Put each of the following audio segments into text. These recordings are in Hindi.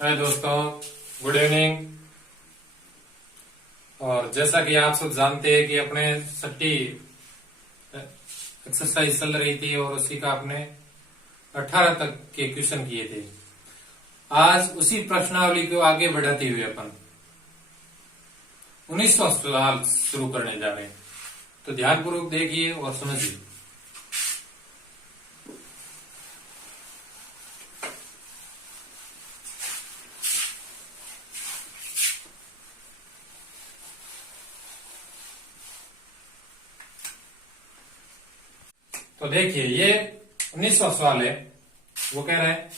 हाय दोस्तों, गुड इवनिंग। और जैसा कि आप सब जानते हैं कि अपने छठी एक्सरसाइज चल रही थी और उसी का आपने 18 तक के क्वेश्चन किए थे। आज उसी प्रश्नावली को आगे बढ़ाते हुए अपन 19वां सवाल शुरू करने जा रहे हैं, तो ध्यानपूर्वक देखिए और समझिए। तो देखिए, ये 19वां सवाल है। वो कह रहा है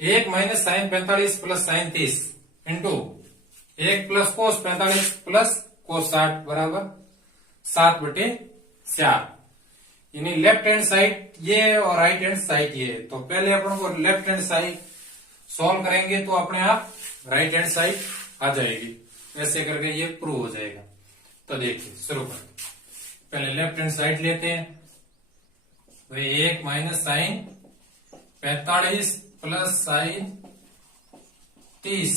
1 minus sine 45 plus sine 30 into 1 plus cos 45 plus cos 60 बराबर 7/4। यानी लेफ्ट हैंड साइड ये और राइट हैंड साइड ये। तो पहले अपन को लेफ्ट हैंड साइड सॉल्व करेंगे तो अपने आप राइट हैंड साइड आ जाएगी। ऐसे करके ये प्रूव हो जाएगा। तो देखिए, शुरू करते। पहले लेफ्ट हैंड साइड लेते हैं। तो 1 minus sine 45 plus sine 30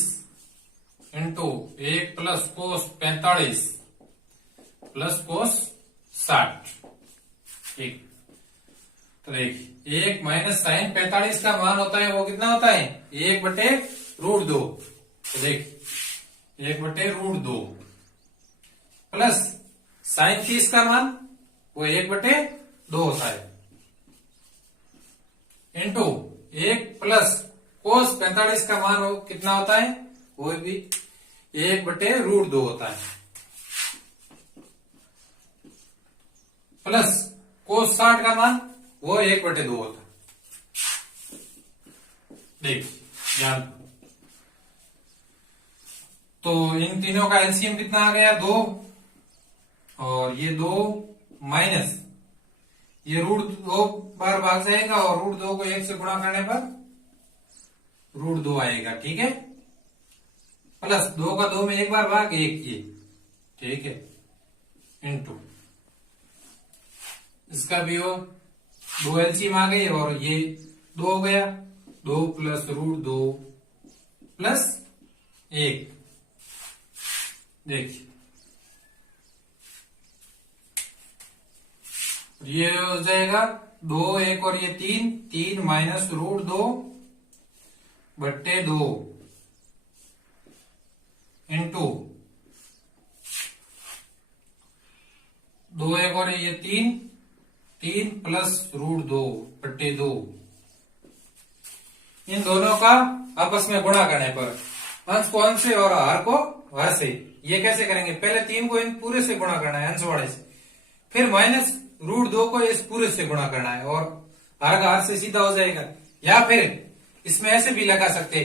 into 1 plus cos 45 plus cos 60। ठीक। तो देखिए, 1 माइनस साइन 45 का मान होता है, वो कितना होता है 1/√2। तो देखिए 1/√2 प्लस साइन 30 का मान वो 1/2 होता है इंटू 1 प्लस कोस 45 का मान हो कितना होता है, वो भी 1/√2 होता है प्लस कोस 60 का मान वो 1/2 होता है। देखिए ध्यान। तो इन तीनों का एलसीएम कितना आ गया 2, और ये 2 माइनस ये √2 बार भाग जाएगा और √2 को 1 से गुणा करने पर √2 आएगा। ठीक है, प्लस 2 का 2 में एक बार भाग 1 ये। ठीक है, इंटू इसका भी हो 2 एलसीएम आ गई और ये 2 हो गया। 2 प्लस √2 प्लस 1। देखिए ये हो जाएगा 2 1 और ये 3 माइनस √2/2 इंटू 2 1 और ये 3 प्लस √2/2। इन दोनों का आपस में गुणा करने पर अंश को अंश से और हर को हर से। ये कैसे करेंगे, पहले 3 को इन पूरे से गुणा करना है अंश वाले से, फिर माइनस √2 को इस पूरे से गुणा करना है और हर का हर से सीधा हो जाएगा। या फिर इसमें ऐसे भी लगा सकते,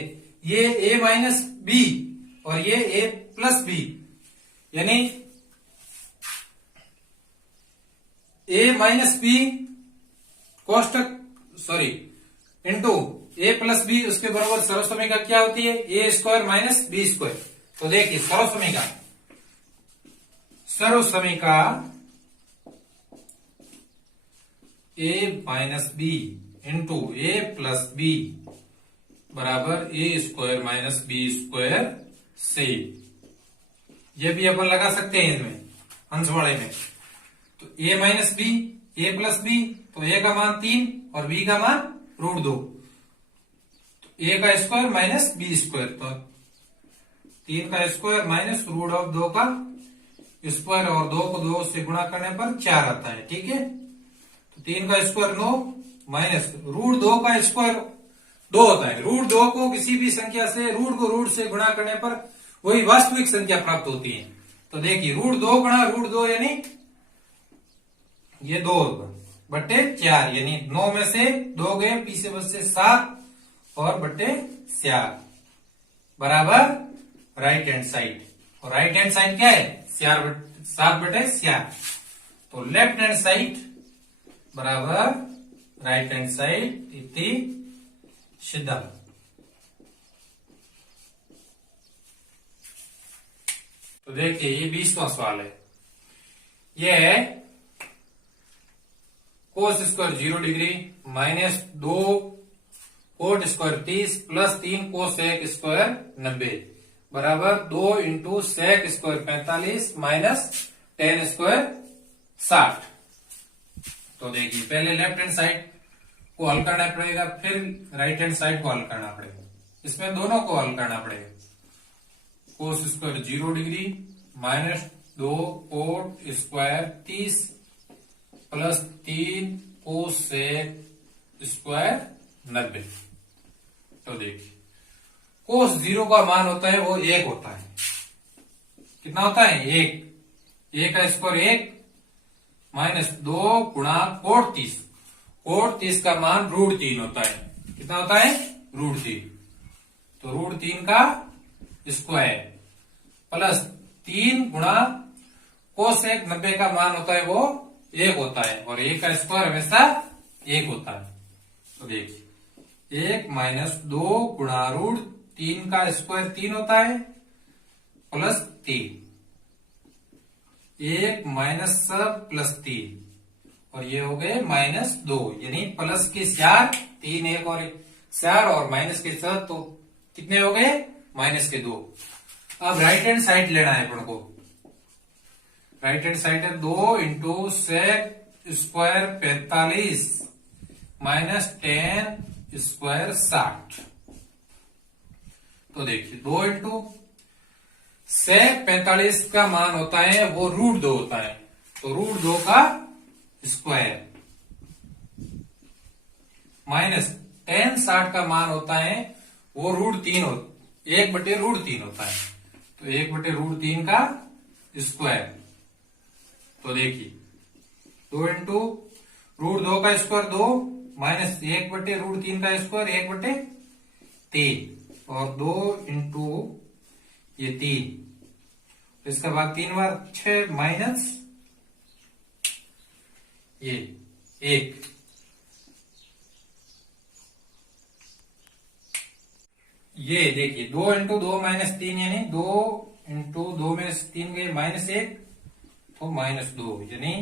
ये a माइनस बी और ये a प्लस बी, यानी a माइनस बी कोष्टक इंटू a प्लस बी, उसके बराबर सर्वसमीका क्या होती है a² माइनस b²। तो देखिए सर्वसमीका a minus B into a plus B बराबर a² माइनस b² से। ये भी अपन लगा सकते हैं इसमें अंश वाले में। तो a minus B a plus B, तो a का मान 3 और b का मान √2, तो a का स्क्वायर माइनस b²। तो 3 का स्क्वायर माइनस √2 का स्क्वायर और 2 को 2 से गुणा करने पर 4 आता है। ठीक है, 3 का स्क्वायर 9 माइनस √2 का स्क्वायर 2 होता है। √2 को किसी भी संख्या से √रूट से गुणा करने पर वही वास्तविक संख्या प्राप्त होती है। तो देखिए √2 गुणा √2 यानी ये 2/4, यानी 9 में से 2 गए, पीछे बचे 7 और /4 बराबर राइट हैंड साइड। और राइट हैंड साइड क्या है 7/4। तो लेफ्ट हैंड साइड बराबर राइट हैंड साइड इति सिद्धम। तो देखिए ये 20वां सवाल है। यह है cos² 0 degree minus 2 cot square 30 plus 3 cosec square 90 बराबर 2 into sec square 45 minus tan square 60। तो देखिए पहले लेफ्ट हैंड साइड को हल करना पड़ेगा, फिर राइट हैंड साइड को हल करना पड़ेगा। इसमें दोनों को हल करना पड़ेगा। Cos square 0 degree minus 2 cot square 30 plus 3 cosec square 90। तो देखिए कोस 0 का मान होता है वो 1 होता है। कितना होता है? 1 का स्क्वायर 1 माइनस 2 गुणा कोट 30। कोट 30 का मान √3 होता है। कितना होता है? √3। तो √3 का स्क्वायर प्लस 3 गुणा कोसेक 90 का मान होता है वो 1 होता है, और 1 का स्क्वायर हमेशा 1 होता है। तो देखिए 1 माइनस 2 गुणा √3 का स्क्वायर 3 होता है प्लस 3, 1 माइनस प्लस 3, और ये हो गए -2, यानी प्लस के 4 3 1 और 4 और माइनस के 7, तो कितने हो गए? -2। अब राइट हैंड साइड लेना है अपन को। राइट हैंड साइड है 2 into sec square 45 minus tan square 60। तो देखिए 2 इंटू सेक 45 का मान होता है वो √2 होता है, तो √2 का स्क्वायर माइनस टेन 60 का मान होता है वो √3 1/√3 होता है, तो 1/√3 का स्क्वायर। तो देखिए 2 इंटू √2 का स्क्वायर 2 माइनस 1/√3 का स्क्वायर 1/3, और 2 इंटू ये 3, इसका बाद 3 बार 6 माइनस ये 1। ये देखिए 2 इंटू 2 माइनस 3, यानी 2 इंटू 2 में 3 गए -1, तो -2, यानी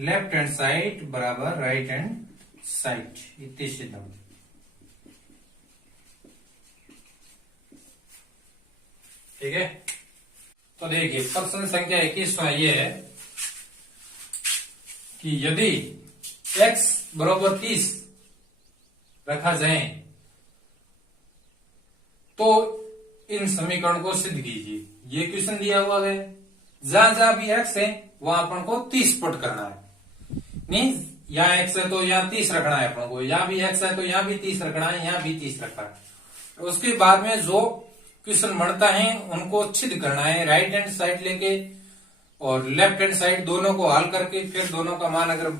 लेफ्ट हैंड साइड बराबर राइट हैंड साइड। इतनी सीधा। ठीक है। तो देखिए प्रश्न संख्या 21वां ये है कि यदि x बराबर 30 रखा जाए तो इन समीकरण को सिद्ध कीजिए। ये क्वेश्चन दिया हुआ है, जहां जहां भी x है वहां अपन को 30 पुट करना है। नहीं, यहाँ x है तो यहाँ 30 रखना है अपन को, यहाँ भी x है तो यहाँ भी 30 रखना है, यहाँ भी 30 रखना है। उसके बाद में जो क्वेश्चन बनता है उनको सिद्ध करना है। राइट हैंड साइड लेके और लेफ्ट हैंड साइड दोनों को हल करके फिर दोनों का मान अगर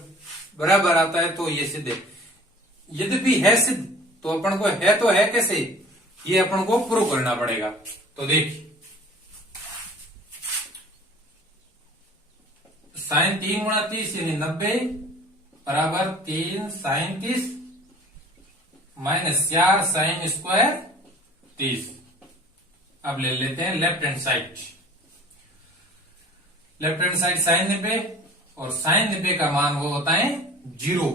बराबर आता है तो ये सिद्ध है। यद्यपि है सिद्ध तो अपन को है तो है कैसे, ये अपन को प्रूव करना पड़ेगा। तो देखिए sin 3 गुणा 30 यानी 90 बराबर 3 sin 30 माइनस 4 sin स्क्वायर 30। अब ले लेते हैं left hand side. Left hand side sin 90 और sin 90 का मान वो होता है 0।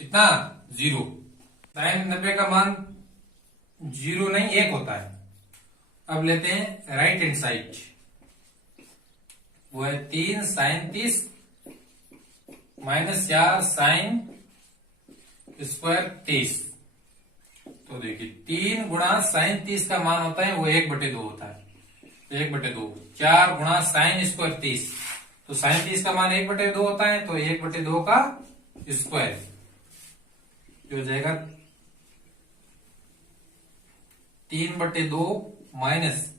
कितना? 0। sin 90 का मान 0 नहीं 1 होता है। अब लेते हैं राइट हैंड साइड, वो है 3 sin 30 माइनस 4 sin स्क्वायर 30। तो देखिए 3 गुणा sin 30 का मान होता है वो 1/2 होता है। 1/2 4 गुणा sin स्क्वायर 30, तो sin 30 का मान 1/2 होता है, तो 1/2 का स्क्वायर हो जाएगा 3/2 माइनस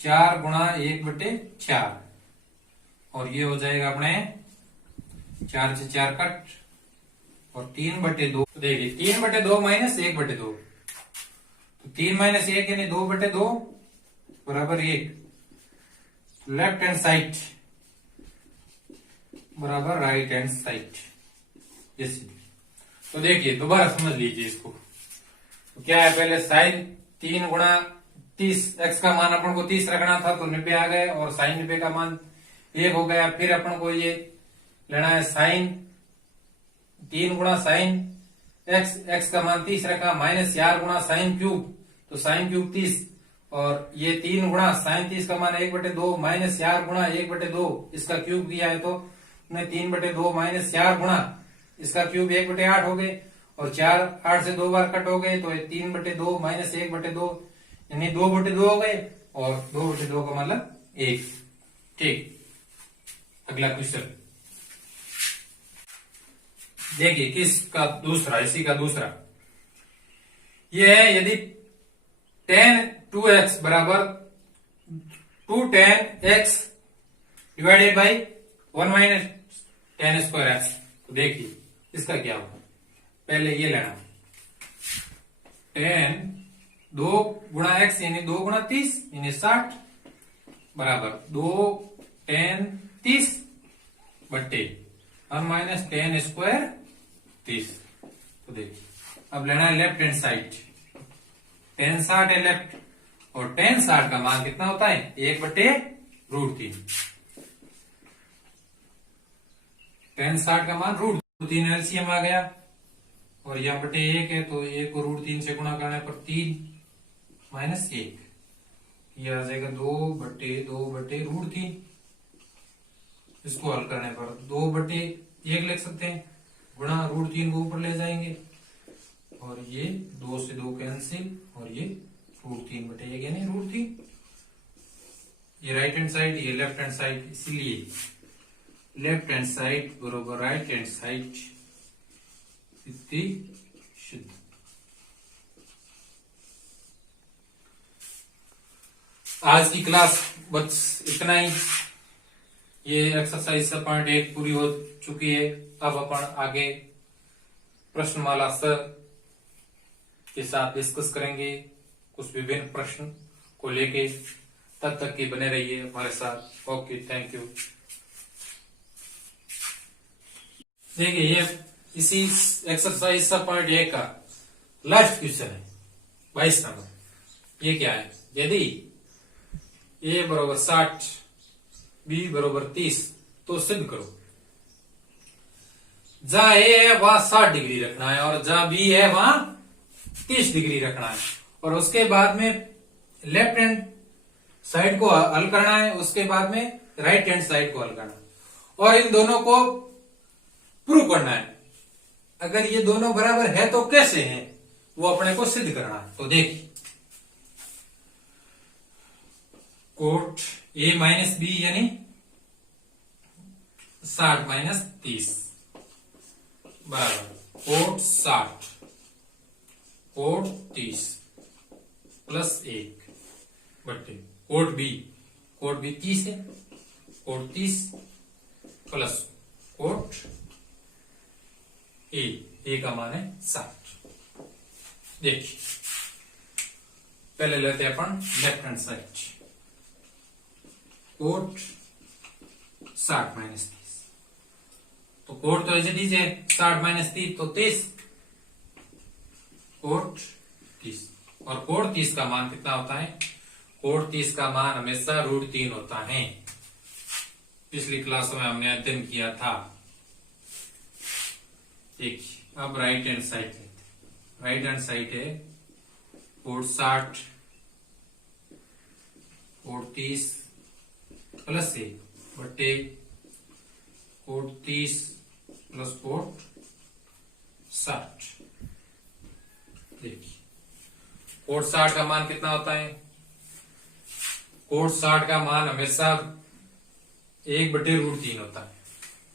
4 गुणा 1/4, और ये हो जाएगा अपने 4 से 4 कट और 3/2। देखिए 3/2 माइनस 1/2, तो 3 माइनस 1 यानी 2/2 बराबर 1। लेफ्ट हैंड साइड बराबर राइट हैंड साइड। यस। तो देखिए दोबारा समझ लीजिए इसको। तो क्या है, पहले साइन 3 गुणा 30 x का मान अपन को 30 रखना था तो 90 आ गए, और साइन 90 का मान 1 हो गया। फिर अपन को ये लेना है साइन 3 गुणा साइन एक्स का मान 30 रखा, माइनस 4 गुणा साइन क्यूब, तो साइन क्यूब 30, और ये 3 गुणा साइन 30 का मान 1/2 माइनस 4 गुणा 1/2, इसका क्यूब दिया है तो 3/2 माइनस 4 गुणा इसका क्यूब 1/8 हो गए, और 4 8 से 2 बार कट हो गए, तो 3/2 माइनस 1/2 यानी 2/2 हो गए, और 2/2 का मतलब 1। ठीक, अगला क्वेश्चन देखिए, किसका दूसरा, इसी का दूसरा ये है, यदि tan 2x बराबर 2 tan x divided by 1 minus tan square x, तो देखिए इसका क्या होगा। पहले ये लेना, tan 2 गुणा x यानी 2 गुणा 30 यानी 60 बराबर 2 tan 30 बट्टे 1 माइनस tan स्क्वायर 30। तो देखिए अब लेना है लेफ्ट हैंड साइड, tan 60 है लेफ्ट, और tan 60 का मान कितना होता है 1/√3। tan 60 का मान √3 एलसीएम आ गया, और यहाँ बटे 1 है, तो 1 को √3 से गुणा करने पर 3 माइनस 1, यह आ जाएगा 2/2/√3। इसको हल करने पर 2/1 लिख सकते हैं, गुणा √3 को ऊपर ले जाएंगे, और ये 2 से 2 कैंसिल, और ये √3/1 यानी √3। ये राइट हैंड साइड, ये लेफ्ट हैंड साइड, इसीलिए लेफ्ट हैंड साइड बरोबर राइट हैंड साइड इतनी शुद्ध। आज की क्लास बस इतना ही। ये एक्सरसाइज का पॉइंट 1 पूरी हो चुकी है। अब अपन आगे प्रश्नमाला स के साथ डिस्कस करेंगे कुछ विभिन्न प्रश्न को लेके। तब तक की बने रहिए हमारे साथ। Okay, thank you. देखिए ये इसी एक्सरसाइज का पॉइंट 1 का लास्ट क्वेश्चन है 22 नंबर। ये क्या है, यदि a बराबर 60 b बराबर 30 तो सिद्ध करो। जहां a है वहां 60 डिग्री रखना है, और जहां b है वहां 30 डिग्री रखना है, और उसके बाद में लेफ्ट हैंड साइड को हल करना है, उसके बाद में राइट हैंड साइड को हल करना है, और इन दोनों को प्रूव करना है। अगर ये दोनों बराबर है तो कैसे हैं वो अपने को सिद्ध करना है। तो देखिए, कोट a माइनस बी यानी 60 माइनस 30 बराबर कोट 60 कोट 30 प्लस 1 बट्टे कोट बी 30 है, कोट 30 प्लस कोट ए का मान है 60। देखिए पहले लेते हैं अपन left hand side, cot 60 minus 30, तो कोट तो ऐसे दीजिए 60 माइनस 30 तो 30, कोट 30, और कोट 30 का मान कितना होता है, कोट 30 का मान हमेशा √3 होता है। पिछली क्लास में हमने अध्ययन किया था। देखिए अब राइट हैंड साइड लेते हैं। राइट हैंड साइड है कोट 60 कोट 30 प्लस 1 बट्टे कोट 30 प्लस कोट 60। देखिए कोट 60 का मान कितना होता है, कोट 60 का मान हमेशा 1/√3 होता है।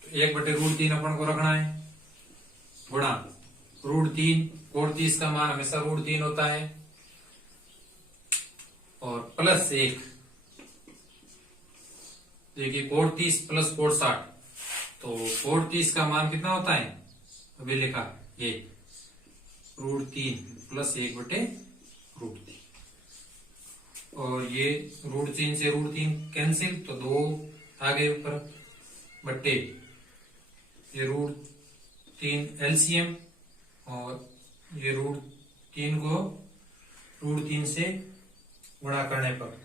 तो 1/√3 अपन को रखना है, गुणा √3, कोट 30 का मान हमेशा √3 होता है, और प्लस 1। देखिए कोट 30 प्लस कोट 60, तो कोट 30 का मान कितना होता है, अभी लिखा ये √3 प्लस 1/√3, और ये √3 से √3 कैंसिल, तो 2 आगे ऊपर बट्टे ये √3 एलसीएम, और ये √3 को √3 से गुणा करने पर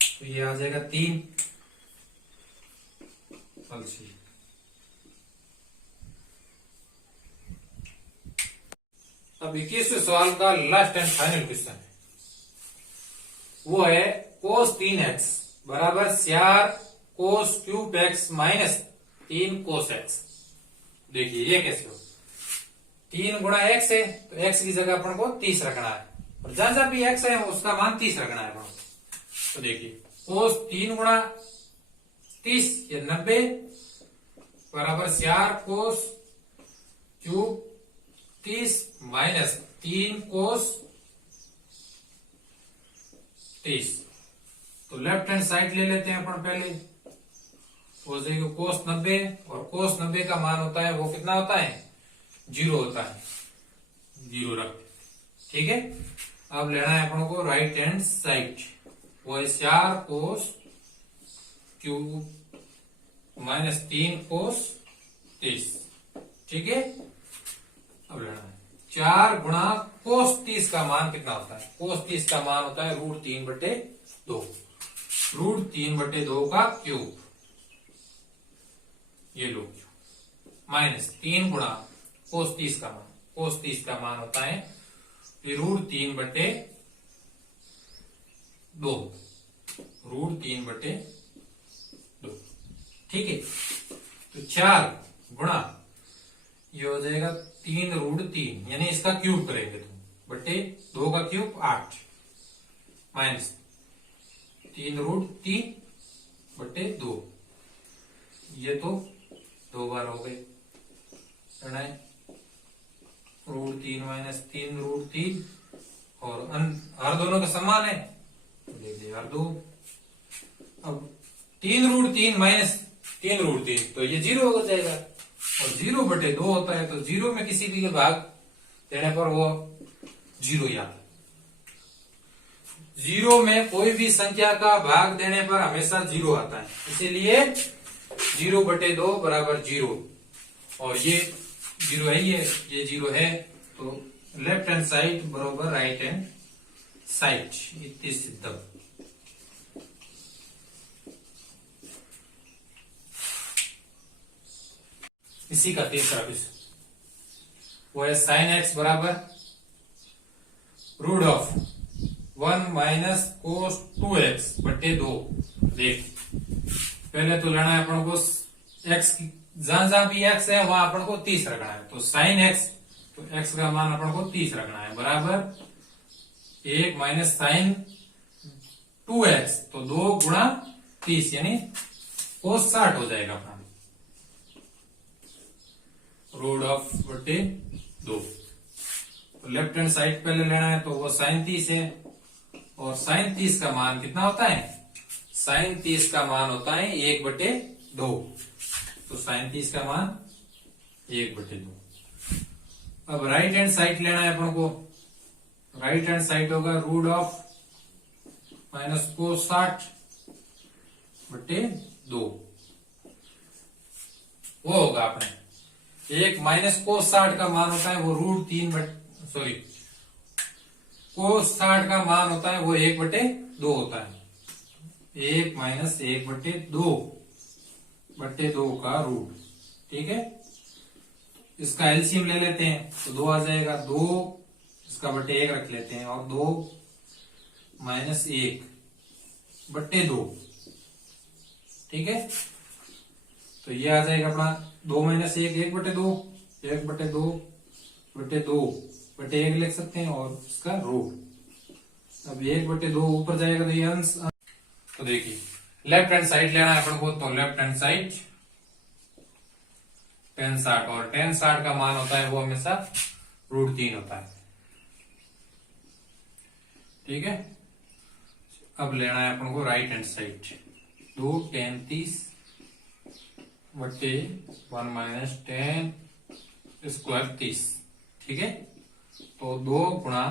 तो ये आ जाएगा 3 एलसीएम। अब 21वें सवाल का लास्ट एंड फाइनल क्वेश्चन है, वो है cos 3x बराबर 4 cos cube x minus 3 cos x। देखिए ये कैसे हो, 3 गुणा x है तो x की जगह अपन को 30 रखना है, और जहां जहां भी x है उसका मान 30 रखना है अपन को। तो देखिए cos 3 गुणा 30 ये 90 बराबर 4 cos क्यूब 30 माइनस 3 cos 30। तो लेफ्ट हैंड साइड ले लेते हैं अपन पहले, हो जाएगा cos 90, और cos 90 का मान होता है वो कितना होता है, 0 होता है, 0 रख। ठीक है, अब लेना है अपन को राइट हैंड साइड, वो है 4 cos क्यूब माइनस 3 cos 30। ठीक है, अब लेना है 4 गुणा cos 30 का मान कितना होता है, cos 30 का मान होता है √3/2, √3/2 का क्यूब, ये लो माइनस 3 गुणा cos 30 का मान, cos 30 का मान होता है √3/2, √3/2। ठीक है, तो 4 गुणा ये हो जाएगा 3√3, यानी इसका क्यूब करेंगे तो बटे 2 का क्यूब 8 माइनस 3√3/2, ये तो 2 बार हो गए, √3 माइनस 3√3, और हर दोनों का समान है तो देखिए हर दो। अब 3√3 माइनस 3√3 तो ये 0 हो जाएगा, और 0/2 होता है तो 0 में किसी भी भाग देने पर वो 0 ही आता है। 0 में कोई भी संख्या का भाग देने पर हमेशा 0 आता है, इसीलिए 0/2 बराबर 0, और ये 0 है, ये 0 है, तो लेफ्ट हैंड साइड बराबर राइट हैंड साइड, इतनी सिद्धम। इसी का तीसरा क्वेश्चन, वो है sin x बराबर √1 माइनस cos 2x/2। देख पहले तो लेना है अपन को x की, जहां जहां भी x है वहां अपन को 30 रखना है, तो sin x, तो x का मान अपन को 30 रखना है, बराबर 1 माइनस sin 2x, तो 2 गुणा 30 यानी cos 60 हो जाएगा अपना, √2। तो लेफ्ट हैंड साइड पहले लेना है तो वो sin 30 है, और sin 30 का मान कितना होता है, sin 30 का मान होता है 1/2, तो sin 30 का मान 1/2। अब राइट हैंड साइड लेना है अपन को, राइट हैंड साइड होगा √ माइनस cos 60/2, वो होगा अपने 1 माइनस cos 60 का मान होता है वो cos 60 का मान होता है वो 1/2 होता है, 1 माइनस 1/2 का रूट। ठीक है, इसका एलसीएम ले लेते हैं तो 2 आ जाएगा, 2 इसका बटे 1 रख लेते हैं, और 2 माइनस 1/2। ठीक है, तो ये आ जाएगा अपना 2 माइनस 1, 1/2, 1/2/1 लिख सकते हैं, और इसका रूट। अब 1/2 ऊपर जाएगा तो ये अंश। तो देखिए लेफ्ट हैंड साइड लेना है अपन को, तो लेफ्ट हैंड साइड tan 60, और tan 60 का मान होता है वो हमेशा √3 होता है। ठीक है, अब लेना है अपन को right hand side, 2 tan 30/1 minus tan square 30। ठीक है, तो 2 गुणा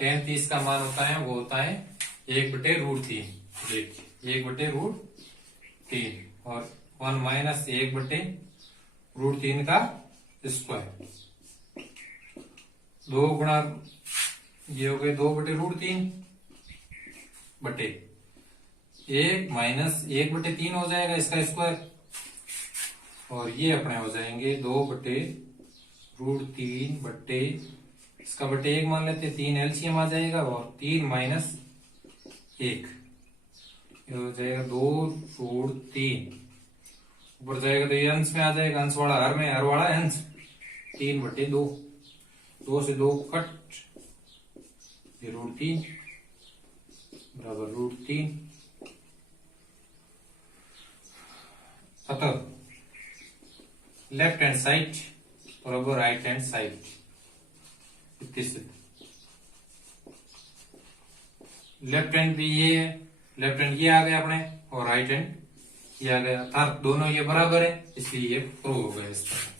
tan 30 का मान होता है वो होता है 1/√3, देखिए 1/√3, और 1 माइनस 1/√3 का स्क्वायर, 2 गुणा ये हो गए 2/√3 बटे 1 माइनस 1/3 हो जाएगा इसका स्क्वायर, और ये अपने हो जाएंगे 2/√3/1 इसका बटे 1 मान लेते हैं, 3 एलसीएम आ जाएगा और 3 माइनस 1 ये हो जाएगा 2√3। ऊपर जाएगा तो ये अंश में आ जाएगा, अंश वाला हर में, हर वाला अंश, 3/2, 2 से 2 कट, ये √3 बराबर √3। अतः लेफ्ट हैंड साइड बराबर right hand side, left hand भी ये है, लेफ्ट हैंड ये आ गया अपने और राइट हैंड ये आ गया, अर्थात दोनों ये बराबर है, इसलिए ये प्रूव हो गया इस तरह।